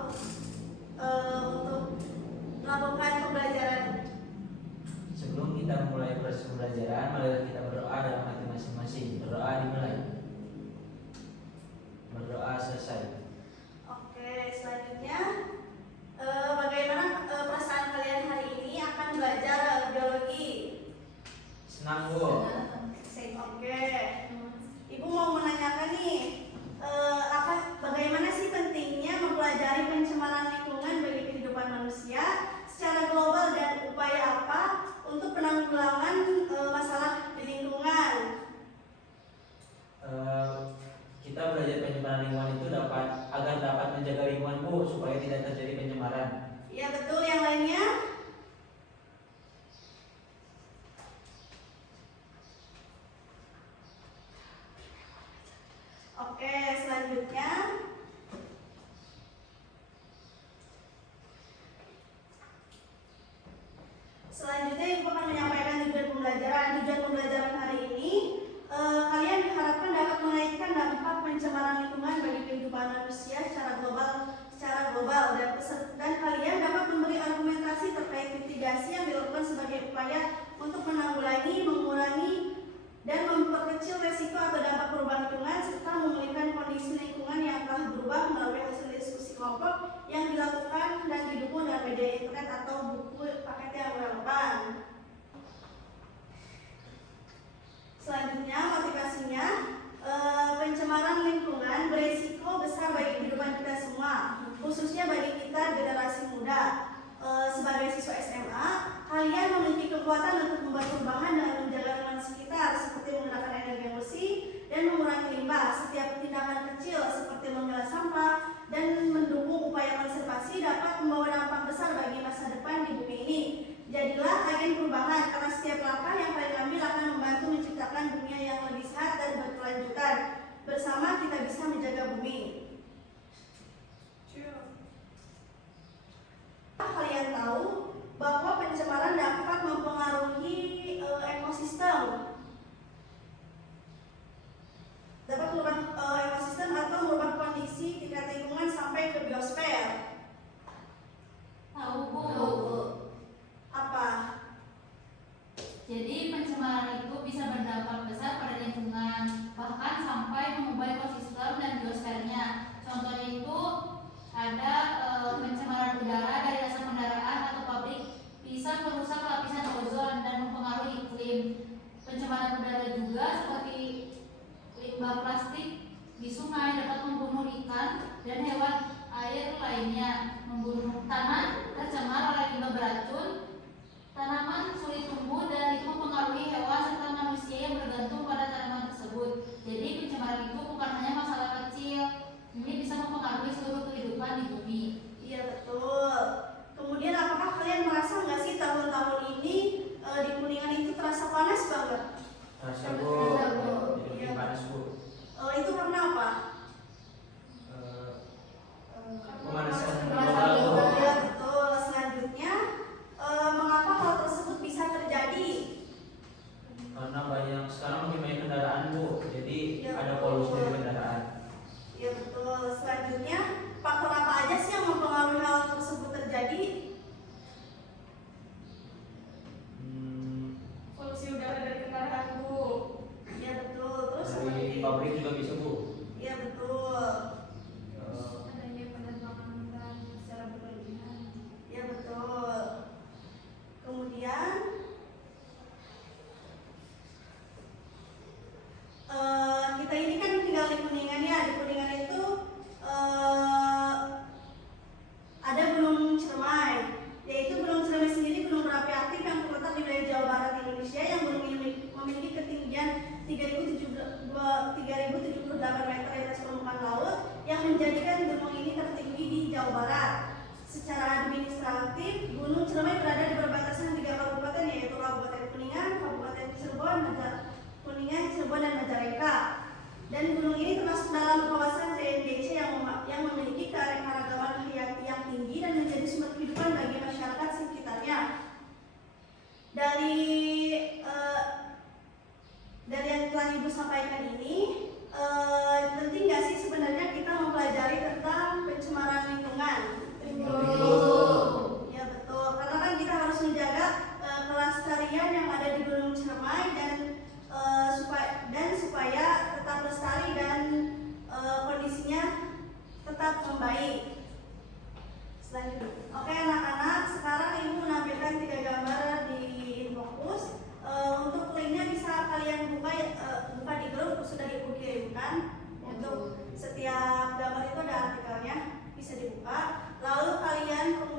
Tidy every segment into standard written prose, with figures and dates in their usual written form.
untuk melakukan pembelajaran? Sebelum kita mulai proses pembelajaran, mari kita berdoa dalam hati masing-masing. Berdoa dimulai. Berdoa selesai. Oke, selanjutnya bagaimana perasaan kalian hari ini akan belajar biologi? Senang, Bu. Oke, Ibu mau menanyakan nih, bagaimana sih pentingnya mempelajari pencemaran lingkungan bagi kehidupan manusia secara global dan upaya apa untuk penanggulangan masalah di lingkungan? Kita belajar pencemaran lingkungan itu agar dapat menjaga lingkungan, Bu, supaya tidak terjadi pencemaran. Iya betul, yang lainnya? Oke, selanjutnya Ibu akan menyampaikan tujuan pembelajaran. Tujuan pembelajaran hari ini, kalian diharapkan dapat mengaitkan dampak pencemaran lingkungan bagi kehidupan manusia secara global dan kalian dapat memberi argumentasi terkait mitigasi yang dilakukan sebagai upaya untuk menanggulangi, mengurangi, dan memperkecil resiko atau dampak perubahan lingkungan serta memulihkan kondisi lingkungan yang telah berubah melalui hasil diskusi kelompok yang dilakukan dan didukung dengan media internet atau buku paket yang relevan. Selanjutnya, motivasinya, pencemaran lingkungan berisiko besar bagi kehidupan kita semua, khususnya bagi kita generasi muda. Sebagai siswa SMA, kalian memiliki kekuatan untuk membuat perubahan dengan menjaga lingkungan sekitar, seperti menggunakan energi yang bersih dan mengurangi limbah. Setiap tindakan kecil seperti memilah sampah dan mendukung upaya konservasi dapat membawa dampak besar bagi masa depan di bumi ini. Jadilah agen perubahan, karena setiap langkah yang kalian ambil akan membantu menciptakan dunia yang lebih sehat dan berkelanjutan. Bersama kita bisa menjaga bumi. Kalian tahu bahwa pencemaran dapat mempengaruhi ekosistem, dapat merubah ekosistem atau merubah kondisi tingkat lingkungan sampai ke biosfer. Tahu, Bu. Apa? Jadi pencemaran itu bisa berdampak besar pada lingkungan, bahkan sampai mengubah ekosistem dan biosfernya. Contohnya itu ada pencemaran udara dari asap kendaraan atau pabrik bisa merusak lapisan ozon dan mempengaruhi iklim. Pencemaran udara juga seperti limbah plastik di sungai dapat membunuh ikan dan hewan air lainnya, membunuh tanah tercemar oleh limbah beracun, tanaman sulit tumbuh dan itu mempengaruhi hewan serta manusia yang bergantung pada tanaman tersebut. Jadi pencemaran itu bukan hanya masalah kecil, ini bisa mempengaruhi seluruh kehidupan di bumi. Iya betul. Kemudian apakah kalian merasa nggak sih tahun-tahun ini di Kuningan itu terasa panas banget? Terasa, Bu. Jadi panas, Bu. Itu karena apa? Pemanasan global. global. Ya betul. Selanjutnya, mengapa hal tersebut bisa terjadi? Karena sekarang makin banyak kendaraan, Bu. Jadi Ya, ada polusi dari kendaraan. Iya betul. Selanjutnya, faktor apa aja sih yang mempengaruhi hal tersebut terjadi? Polusi udara dari kendaraan, Bu. Iya betul. Terus Dari pabrik juga bisa, Bu. Iya betul. Adanya penerbangan hutan secara berlebihan. Iya betul. Kemudian kita ini kan tinggal di Kuningan ya. Di Kuningan itu ada Gunung Ciremai, yaitu Gunung Ciremai sendiri gunung berapi aktif yang terletak di wilayah Jawa Barat Indonesia yang gunung ini memiliki ketinggian 3.078 meter di atas permukaan laut yang menjadikan gunung ini tertinggi di Jawa Barat. Secara administratif, Gunung Ciremai berada di perbatasan 3 kabupaten, yaitu Kabupaten Kuningan, Kabupaten Cirebon, dan Majalengka. Dan gunung ini termasuk dalam kawasan CNDC yang memiliki keanekaragaman hayati yang tinggi dan menjadi sumber kehidupan bagi masyarakat sekitarnya. Dari yang telah Ibu sampaikan ini, penting nggak sih sebenarnya kita mempelajari tentang pencemaran lingkungan?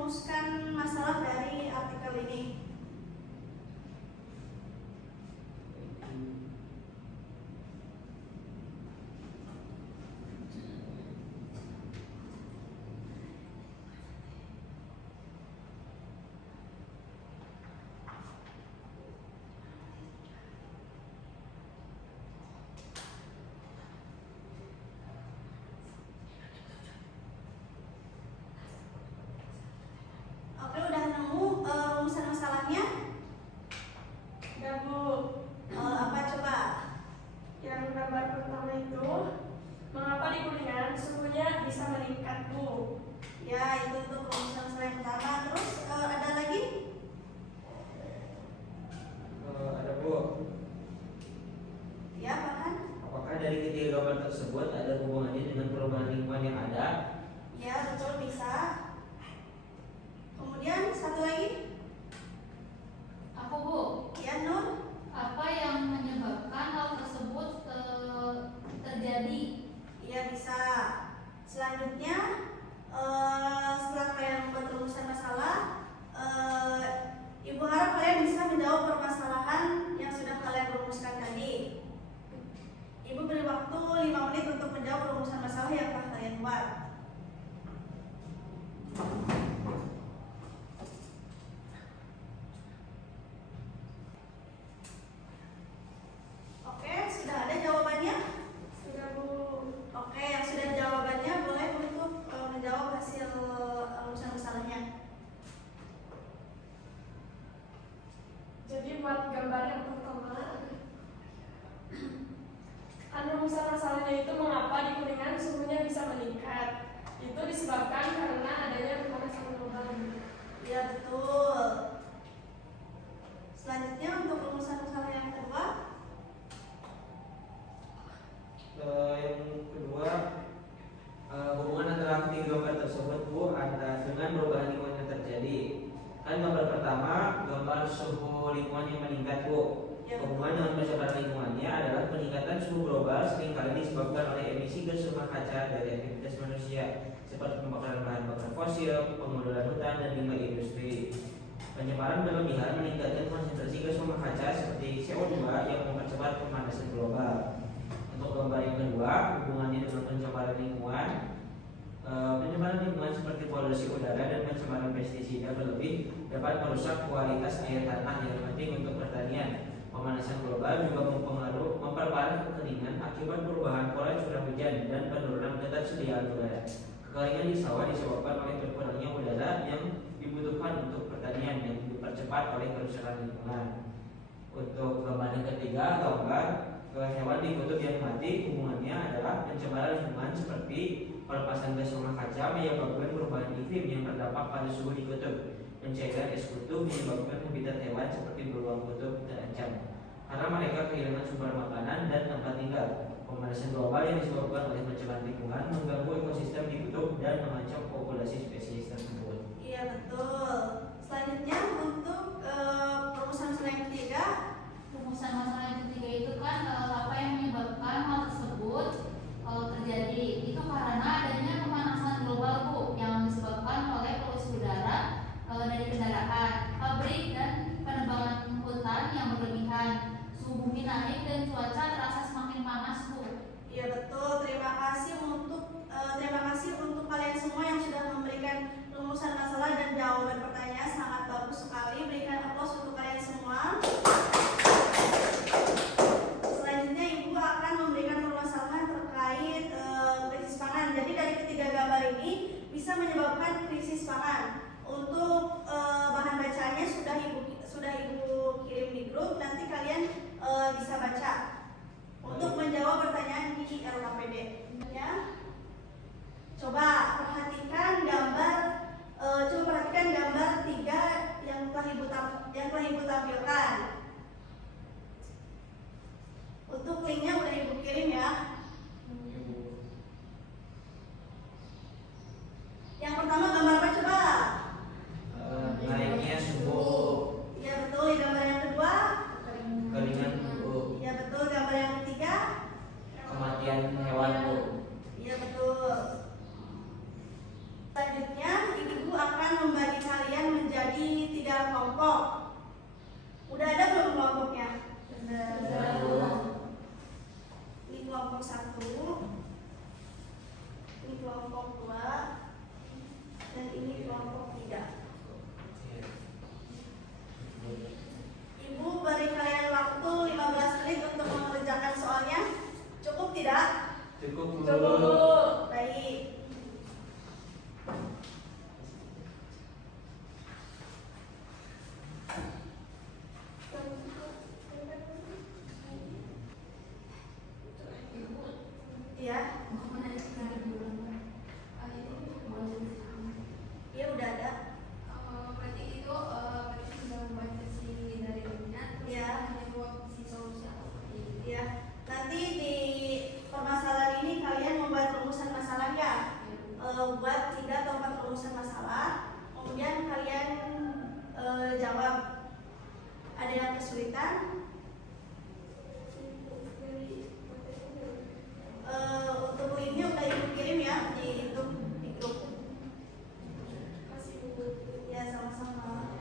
merumuskan masalah dari artikel ini. Oke, udah nemu rumusan masalahnya? Udah Bu. Apa coba? Yang gambar pertama itu, mengapa di Kuningan suhunya bisa meningkat Bu? Ya, itu untuk rumusan masalah yang pertama. Terus ada lagi? Ada Bu. Ya, apa kan? Apakah dari ketiga gambar tersebut ada hubungannya dengan perubahan lingkungan yang ada? Ya, betul, bisa. Kemudian satu lagi? Aku Bu, Ya, Nur. apa yang menyebabkan hal tersebut terjadi? Iya, bisa. Selanjutnya, setelah kalian membuat rumusan masalah, Ibu harap kalian bisa menjawab permasalahan yang sudah kalian rumuskan tadi. Ibu beri waktu 5 menit untuk menjawab rumusan masalah yang telah kalian buat. Oke, sudah ada jawabannya? Sudah Bu. Oke, yang sudah jawabannya boleh untuk menjawab hasil rumusan masalahnya. Jadi buat gambar yang pertama, rumusan masalahnya itu mengapa di Kuningan suhunya bisa meningkat. Itu disebabkan karena adanya pemanasan global. Ya, betul. Selanjutnya untuk rumusan masalah yang kedua. Yang kedua, hubungan antara ketiga gambar tersebut Bu ada dengan perubahan lingkungan yang terjadi. Kan gambar pertama gambar suhu lingkungan yang meningkat Bu. Ya, Hubungan dengan pencemaran lingkungannya adalah peningkatan suhu global seringkali disebabkan oleh emisi gas rumah kaca dari aktivitas manusia seperti pembakaran bahan bakar fosil, pengundulan hutan, dan limbah industri. Pencemaran berlebihan meningkatkan konsentrasi gas rumah kaca seperti CO2 yang mempercepat pemanasan global. Untuk gambar yang kedua, hubungannya dengan pencemaran lingkungan. Pencemaran lingkungan seperti polusi udara dan pencemaran pestisida berlebih dapat merusak kualitas air tanah yang penting untuk pertanian. Pemanasan global juga memperparah kekeringan akibat perubahan pola curah hujan dan penurunan ketersediaan udara. Kekeringan di sawah disebabkan oleh berkurangnya udara yang dibutuhkan untuk pertanian yang dipercepat oleh kerusakan lingkungan. Untuk gambar yang ketiga, gambar hewan di kutub yang mati, hubungannya adalah pencemaran lingkungan seperti pelepasan gas rumah kaca menyebabkan perubahan iklim yang berdampak pada suhu di kutub. Pencairan es kutub menyebabkan habitat hewan seperti beruang kutub terancam karena mereka kehilangan sumber makanan dan tempat tinggal. Pemanasan global yang disebabkan oleh pencemaran lingkungan mengganggu ekosistem di kutub dan mengancam populasi spesies tersebut. Iya, betul. Selanjutnya untuk rumusan masalah yang ketiga. Rumusan masalah yang ketiga itu kan apa yang menyebabkan hal tersebut terjadi? Itu karena adanya pemanasan global Bu yang disebabkan oleh polusi udara dari kendaraan, pabrik, dan penebangan hutan yang berlebihan. Suhu bumi naik dan cuaca terasa semakin panas Bu. Iya, betul. Terima kasih untuk kalian semua yang sudah memberikan rumusan masalah dan jawaban pertanyaan. Sangat bagus sekali. Berikan aplaus untuk kalian semua. Selanjutnya Ibu akan memberikan permasalahan terkait krisis pangan. Jadi dari ketiga gambar ini bisa menyebabkan krisis pangan. Untuk bahan bacaannya sudah ibu kirim di grup. Nanti kalian bisa baca untuk menjawab pertanyaan di RKPD. Ya. Coba perhatikan gambar 3 yang telah ibu tampilkan. Untuk linknya udah ibu kirim ya. Yang pertama gambar apa coba? Naiknya suhu, Ya, betul. Gambar yang kedua? keringan Bu, Ya, betul. Gambar yang ketiga? kematian hewan Bu. Ya, betul. Selanjutnya kelompok. Udah ada belum kelompoknya? Ini kelompok 1, ini kelompok 2, dan ini kelompok 3. Ibu beri kalian waktu 15 menit untuk mengerjakan soalnya. Cukup tidak? Cukup Bu. Coba Bu. Baik. Iya, iya udah ada. Berarti itu berarti sudah membuat versi dari minat, terus Iya. hanya buat si solusi atau seperti itu. Ya, nanti di permasalahan ini kalian membuat rumusan masalahnya. Buat 3 atau 4 rumusan masalah, kemudian kalian jawab. Ada yang kesulitan? Untuk linknya udah ibu kirim ya di itu di grup. Kasih Bu. Ya sama-sama.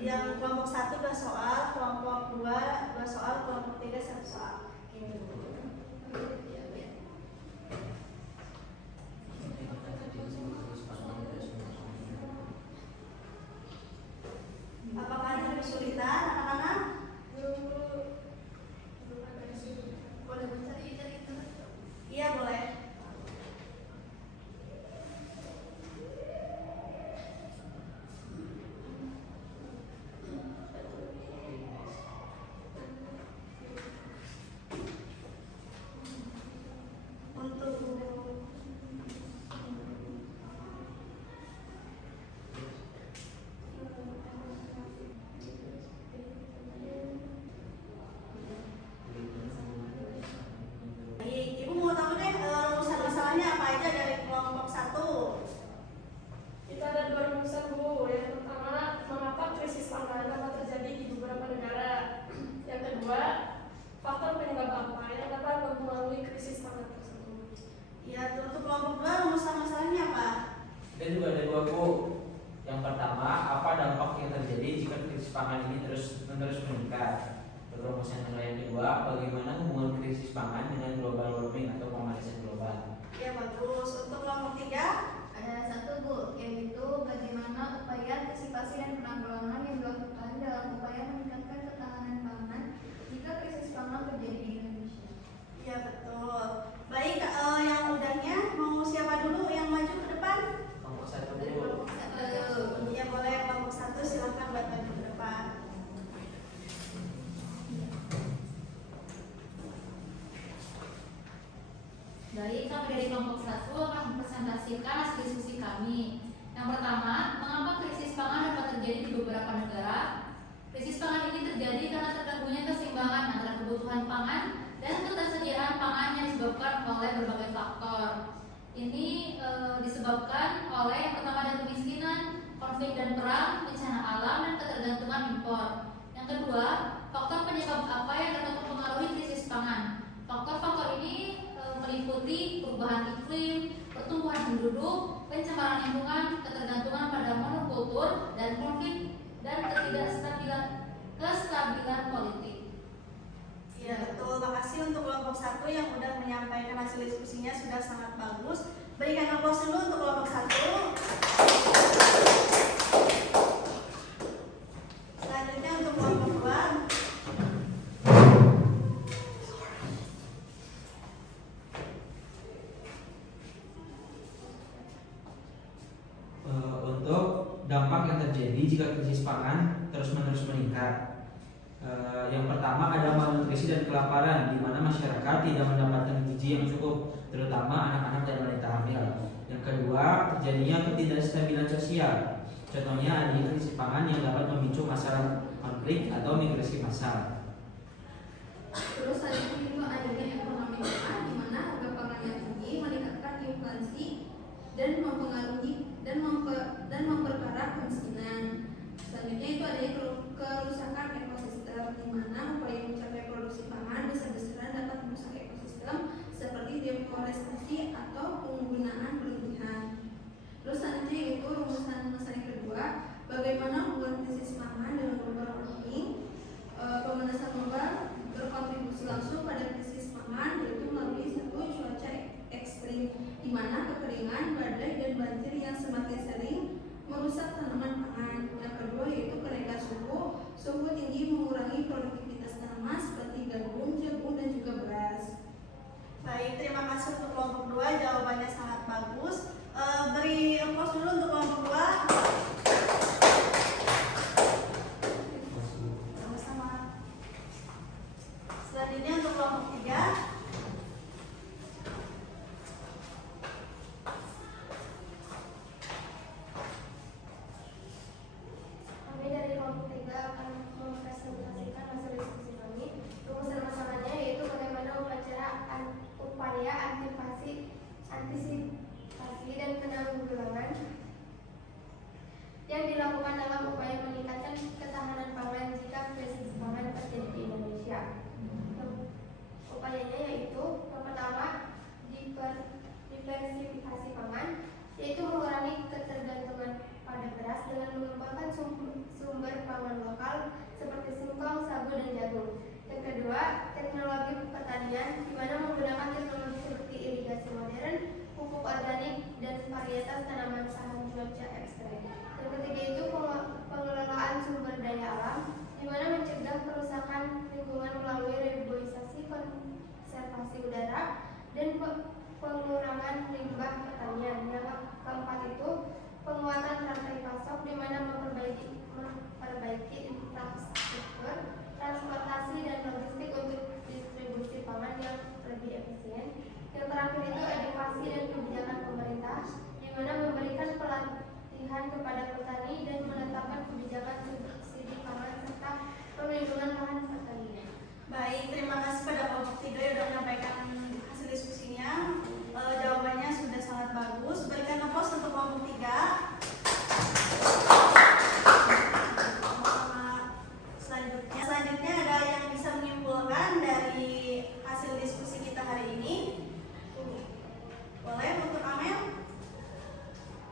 Yang kelompok 1 2 soal, kelompok 2 2 soal, kelompok 3 1 soal. Apakah ada kesulitan anak-anak? Boleh mencari itu. Iya boleh. Untuk Baik, Ibu mau tahu deh rumusan masalahnya apa aja dari kelompok 1. Kita ada 2 rumusan Bu. Yang pertama, mengapa krisis pangan dapat terjadi di beberapa negara. Yang kedua, faktor penyebab apa yang dapat mempengaruhi krisis pangan tersebut. Ya, untuk kelompok 2 rumusan masalahnya apa? Dan juga ada 2 Bu. Yang pertama, apa dampak yang terjadi jika krisis pangan ini terus meningkat? Rumusan yang kedua, bagaimana hubungan krisis pangan dengan global warming atau pemanasan global? Ya bagus. Untuk kelompok 3 Ada satu Bu, yaitu bagaimana upaya antisipasi dan penanggulangan yang dilakukan dalam upaya meningkatkan ketahanan pangan jika krisis pangan terjadi di Indonesia. ya betul. Baik, yang udahnya mau siapa dulu yang maju ke depan? Kelompok 1 Dari Bu. kelompok satu. Ya boleh, kelompok 1 silakan buat maju ke depan. Baik, kami dari kelompok 1 akan mempresentasikan hasil diskusi kami. Yang pertama, mengapa krisis pangan dapat terjadi di beberapa negara? Krisis pangan ini terjadi karena terganggunya keseimbangan antara kebutuhan pangan dan ketersediaan pangan yang disebabkan oleh berbagai faktor. Ini disebabkan oleh yang pertama ada kemiskinan, konflik dan perang, bencana alam, dan ketergantungan impor. Yang kedua, faktor penyebab apa yang dapat mempengaruhi krisis pangan? Faktor-faktor ini meliputi perubahan iklim, pertumbuhan penduduk, pencemaran lingkungan, ketergantungan pada monokultur, dan konflik dan kestabilan politik. Ya betul, makasih untuk kelompok 1 yang sudah menyampaikan hasil diskusinya sudah sangat bagus. Berikan aplaus dulu untuk kelompok 1. Selanjutnya untuk kelompok 2. Untuk dampak yang terjadi jika krisis pangan terus-menerus meningkat. Yang pertama ada malnutrisi dan kelaparan, di mana masyarakat tidak mendapatkan gizi yang cukup, terutama anak-anak dan wanita hamil. Yang kedua, terjadinya ketidakstabilan sosial. Contohnya adanya krisis pangan yang dapat memicu masalah konflik atau migrasi massal. Terus ada juga adanya ekonomi lemah, di mana harga pangan yang tinggi meningkatkan inflasi dan mempengaruhi dan memperparah kemiskinan. Selanjutnya itu adanya kerusakan ekosistem, di mana upaya deforestasi atau penggunaan berlebihan. Terus selanjutnya yaitu rumusan yang kedua, bagaimana hubungan krisis pangan dengan global warming. Pemanasan global berkontribusi langsung pada krisis pangan yaitu melalui satu cuaca ekstrim, di mana kekeringan, badai, dan banjir yang semakin sering merusak tanaman pangan. Yang kedua yaitu kenaikan suhu. Suhu tinggi mengurangi produktivitas tanaman seperti gandum, jagung, dan juga beras. Baik, terima kasih untuk kelompok 2, jawabannya sangat bagus. Beri applause dulu untuk kelompok 2. Sama-sama. Selanjutnya untuk kelompok 3. Kami dari kelompok 3 akan mempresentasikan hasil diskusi kami. Rumusan masalahnya yaitu bagaimana upaya antisipasi dan penanggulangan yang dilakukan dalam upaya meningkatkan ketahanan pangan jika krisis pangan terjadi di Indonesia. Upayanya yaitu yang pertama, diversifikasi pangan, yaitu mengurangi ketergantungan pada beras dengan mengembangkan sumber pangan lokal seperti singkong, sagu, dan jagung. Yang kedua, teknologi pertanian, di mana menggunakan teknologi seperti irigasi modern, pupuk organik, dan varietas tanaman tahan cuaca ekstrem. Yang ketiga itu pengelolaan sumber daya alam, di mana mencegah kerusakan lingkungan melalui reboisasi, konservasi udara, dan pengurangan limbah pertanian. Yang keempat itu penguatan rantai pasok, di mana memperbaiki infrastruktur, transportasi, dan logistik untuk distribusi pangan yang lebih efisien. Yang terakhir itu edukasi dan kebijakan pemerintah, di mana memberikan pelatihan kepada petani dan menetapkan kebijakan subsidi pangan serta perlindungan lahan pertanian. Baik, terima kasih pada kelompok 3 yang sudah menyampaikan hasil diskusinya. Jawabannya sudah sangat bagus. Berikan applause untuk kelompok 3. Selanjutnya ada yang bisa menyimpulkan dari hasil diskusi kita hari ini. Boleh untuk Amel?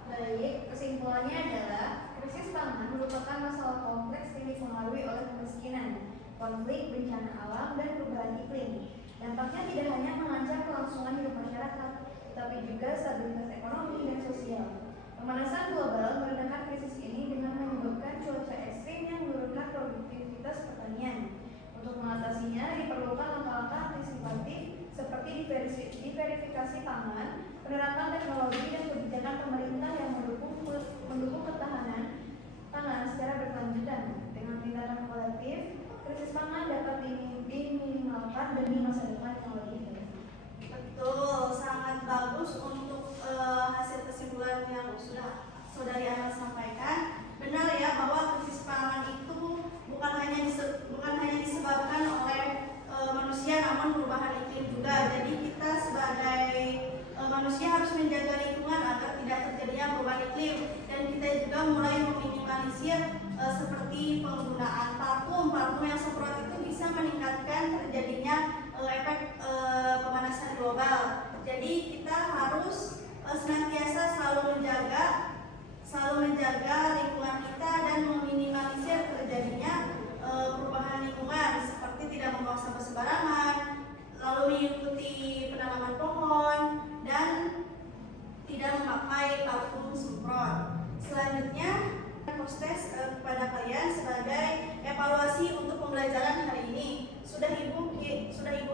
Baik, kesimpulannya adalah krisis pangan merupakan masalah kompleks yang dipengaruhi oleh kemiskinan, konflik, bencana alam, dan perubahan iklim. Dampaknya tidak hanya mengancam kelangsungan hidup masyarakat, tetapi juga stabilitas ekonomi dan sosial. Pemanasan global meredakan krisis ini dengan menyebabkan cuaca ekstrim yang menurunkan produktivitas pertanian. Untuk mengatasinya diperlukan langkah-langkah antisipatif seperti diverifikasi pangan, penerapan teknologi, dan kebijakan pemerintah yang mendukung ketahanan pangan secara berkelanjutan. Dengan tindakan kolektif, krisis pangan dapat diminimalkan demi masa depan yang lebih baik. Betul, sangat bagus untuk hasil kesimpulan yang sudah Saudari Ana sampaikan. Benar ya bahwa krisis pangan itu bukan hanya disebabkan oleh manusia, namun perubahan iklim juga. Jadi kita sebagai manusia harus menjaga lingkungan agar tidak terjadinya perubahan iklim, dan kita juga mulai meminimalisir seperti penggunaan parfum yang semprot itu bisa meningkatkan terjadinya efek pemanasan global. Jadi kita harus senantiasa selalu menjaga lingkungan kita dan meminimalisir terjadinya perubahan lingkungan seperti tidak membuang sampah sembarangan, lalu mengikuti penanaman pohon, dan tidak memakai parfum semprot. Selanjutnya proses kepada kalian sebagai evaluasi untuk pembelajaran hari ini. Sudah ibu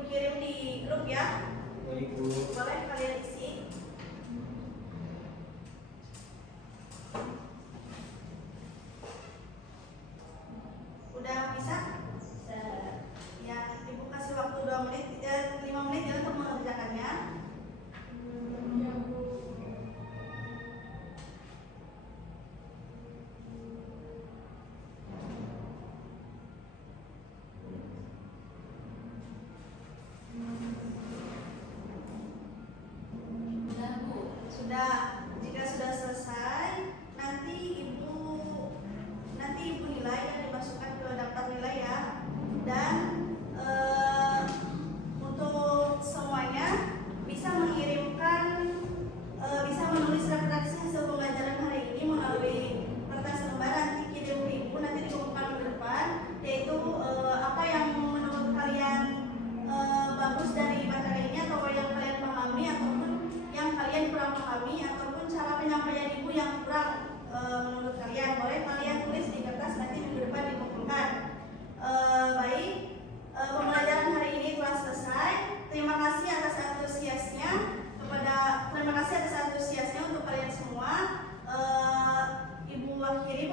kirim di grup ya? Baik, Bu. Boleh kalian isi. Udah bisa? Ya, ibu kasih waktu 5 menit ya untuk mengerjakannya.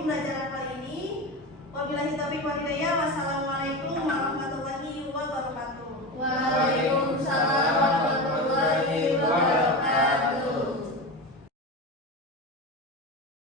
pembelajaran